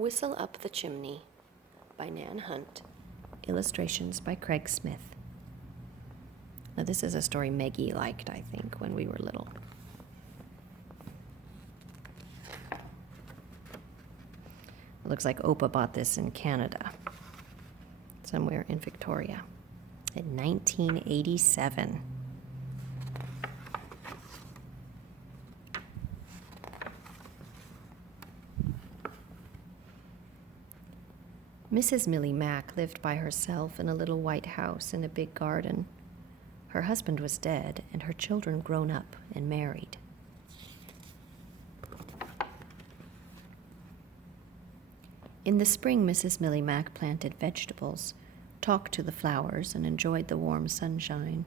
Whistle Up the Chimney by Nan Hunt. Illustrations by Craig Smith. Now this is a story Maggie liked, I think, when we were little. It looks like Opa bought this in Canada, somewhere in Victoria, in 1987. Mrs. Millie Mack lived by herself in a little white house in a big garden. Her husband was dead, and her children grown up and married. In the spring, Mrs. Millie Mack planted vegetables, talked to the flowers, and enjoyed the warm sunshine.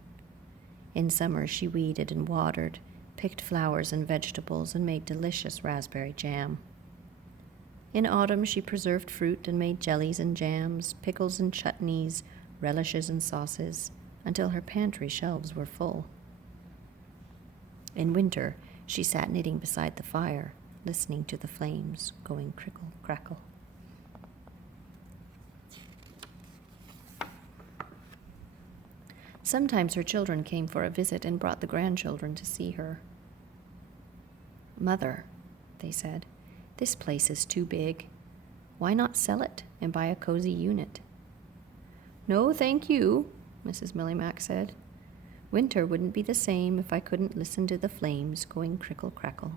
In summer, she weeded and watered, picked flowers and vegetables, and made delicious raspberry jam. In autumn, she preserved fruit and made jellies and jams, pickles and chutneys, relishes and sauces, until her pantry shelves were full. In winter, she sat knitting beside the fire, listening to the flames going crickle, crackle. Sometimes her children came for a visit and brought the grandchildren to see her. "Mother," they said, "this place is too big. Why not sell it and buy a cozy unit?" "No, thank you," Mrs. Millie Mack said. "Winter wouldn't be the same if I couldn't listen to the flames going crickle crackle."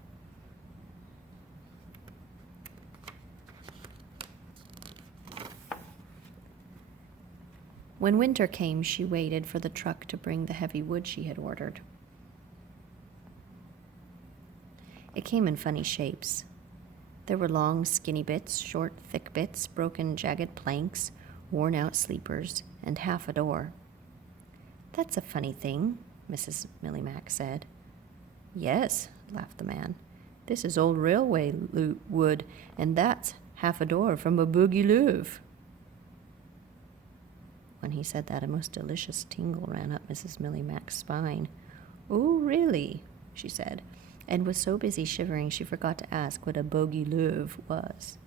When winter came, she waited for the truck to bring the heavy wood she had ordered. It came in funny shapes. There were long, skinny bits, short, thick bits, broken, jagged planks, worn-out sleepers, and half a door. "That's a funny thing," Mrs. Millie Mack said. "Yes," laughed the man. "This is old railway wood, and that's half a door from a boogie-love." When he said that, a most delicious tingle ran up Mrs. Millie Mack's spine. "Oh, really?" she said, and was so busy shivering she forgot to ask what a boogie-love was.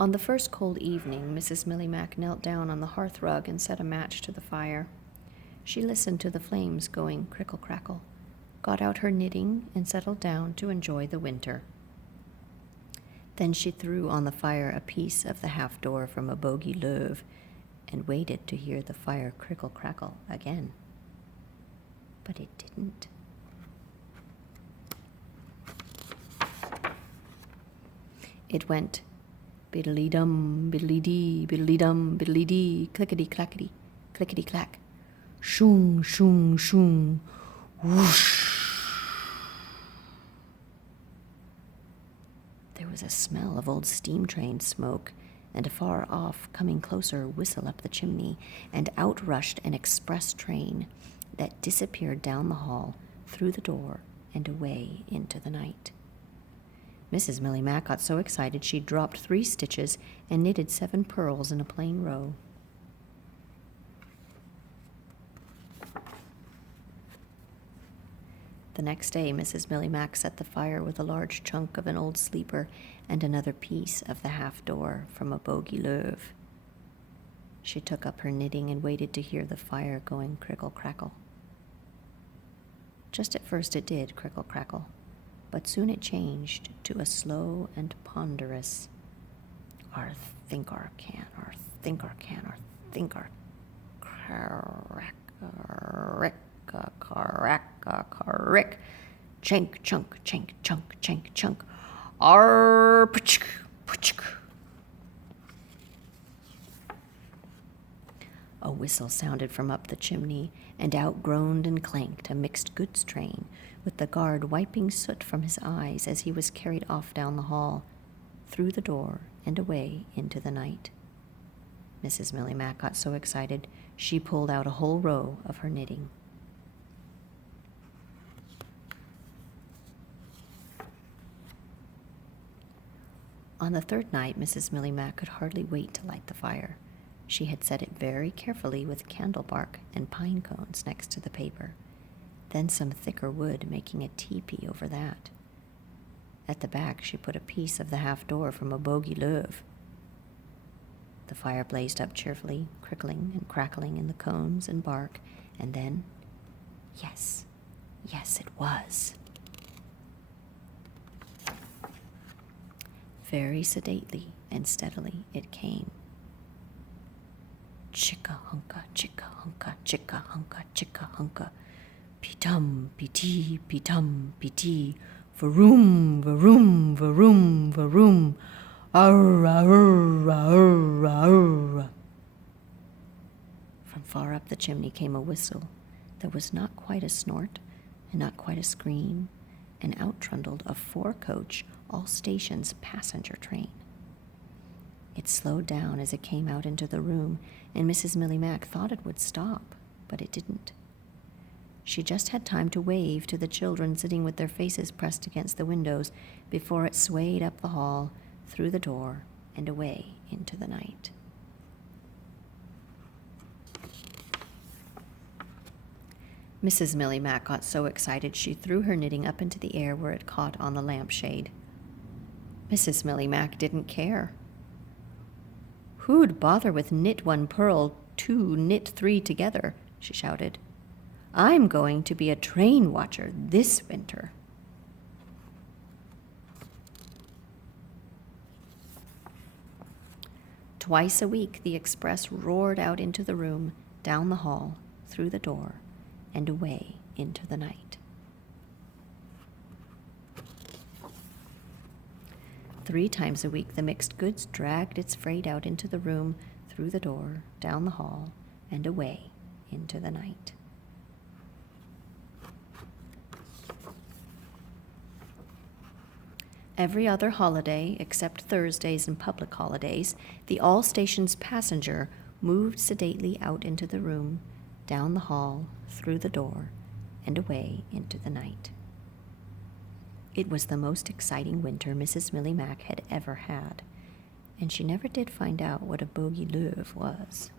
On the first cold evening, Mrs. Millie Mack knelt down on the hearth rug and set a match to the fire. She listened to the flames going crickle-crackle, got out her knitting, and settled down to enjoy the winter. Then she threw on the fire a piece of the half-door from a boogie-love and waited to hear the fire crickle-crackle again. But it didn't. It went biddly-dum, biddly-dee, biddly-dum, biddly-dee, clickety-clackety, clickety-clack, shoong, shoong, shoong, whoosh. There was a smell of old steam train smoke, and afar off, coming closer, Whistle Up the Chimney, and out rushed an express train that disappeared down the hall, through the door, and away into the night. Mrs. Millie Mack got so excited she dropped 3 stitches and knitted 7 purls in a plain row. The next day, Mrs. Millie Mack set the fire with a large chunk of an old sleeper and another piece of the half-door from a boogie-love. She took up her knitting and waited to hear the fire going crickle-crackle. Just at first it did crickle-crackle, but soon it changed to a slow and ponderous arth-think-arc-can, arth-think-arc-can, arth-think-arc, crack-a-rick, crack-a-rick, chink, chunk, chink, chunk, chink, chunk, arp-chk, pchk. A whistle sounded from up the chimney, and out groaned and clanked a mixed goods train, with the guard wiping soot from his eyes as he was carried off down the hall, through the door, and away into the night. Mrs. Millie Mack got so excited she pulled out a whole row of her knitting. On the third night, Mrs. Millie Mack could hardly wait to light the fire. She had set it very carefully with candle bark and pine cones next to the paper. then some thicker wood, making a teepee over that. At the back, she put a piece of the half-door from a bogie l'oeuvre. The fire blazed up cheerfully, crickling and crackling in the cones and bark, and then, yes, it was. Very sedately and steadily it came. Chicka-hunka, chicka-hunka, chicka-hunka, chicka-hunka, pee-tum, pee-tee, pee-tum, pee-tee, varoom, varoom, varoom, varoom, arr, arr, arr, arr. From far up the chimney came a whistle that was not quite a snort and not quite a scream, and out trundled a 4-coach, all-stations passenger train. It slowed down as it came out into the room, and Mrs. Millie Mack thought it would stop, but it didn't. She just had time to wave to the children sitting with their faces pressed against the windows before it swayed up the hall, through the door, and away into the night. Mrs. Millie Mack got so excited she threw her knitting up into the air where it caught on the lampshade. Mrs. Millie Mack didn't care. "Who'd bother with knit 1 purl, 2 knit 3 together?" she shouted. "I'm going to be a train watcher this winter." Twice a week the express roared out into the room, down the hall, through the door, and away into the night. 3 times a week the mixed goods dragged its freight out into the room, through the door, down the hall, and away into the night. Every other holiday, except Thursdays and public holidays, the all-stations passenger moved sedately out into the room, down the hall, through the door, and away into the night. It was the most exciting winter Mrs. Millie Mack had ever had, and she never did find out what a bogie l'oeuvre was.